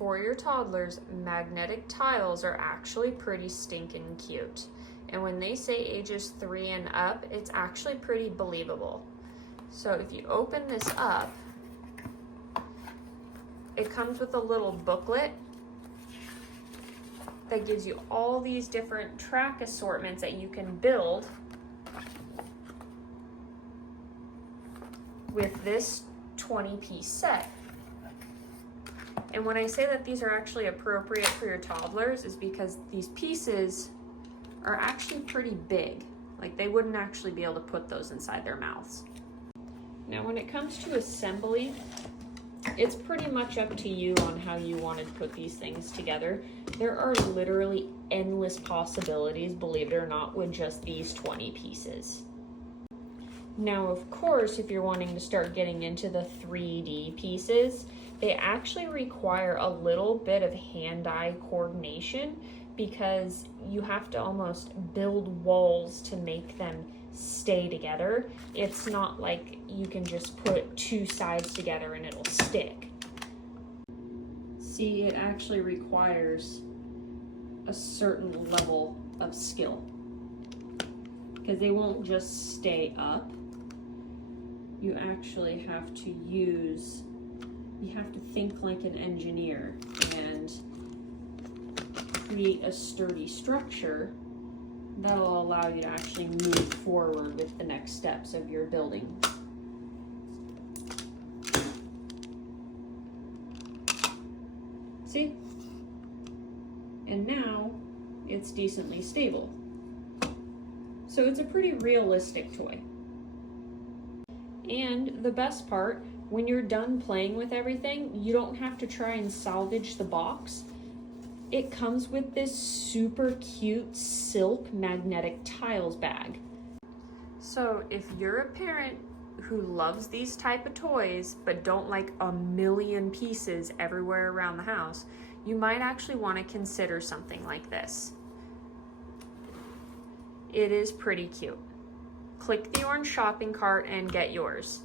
for your toddlers, magnetic tiles are actually pretty stinking cute. And when they say ages 3 and up, it's actually pretty believable. So if you open this up, it comes with a little booklet that gives you all these different track assortments that you can build with this 20-piece set. And when I say that these are actually appropriate for your toddlers is because these pieces are actually pretty big. Like they wouldn't actually be able to put those inside their mouths. Now when it comes to assembly, it's pretty much up to you on how you wanted to put these things together. There are literally endless possibilities, believe it or not, with just these 20 pieces. Now, of course, if you're wanting to start getting into the 3D pieces, they actually require a little bit of hand-eye coordination because you have to almost build walls to make them stay together. It's not like you can just put two sides together and it'll stick. See, it actually requires a certain level of skill because they won't just stay up. You actually have to think like an engineer and create a sturdy structure that'll allow you to actually move forward with the next steps of your building. See? And now it's decently stable. So it's a pretty realistic toy. And the best part, when you're done playing with everything, you don't have to try and salvage the box. It comes with this super cute silk magnetic tiles bag. So if you're a parent who loves these type of toys but don't like a million pieces everywhere around the house, you might actually want to consider something like this. It is pretty cute. Click the orange shopping cart and get yours.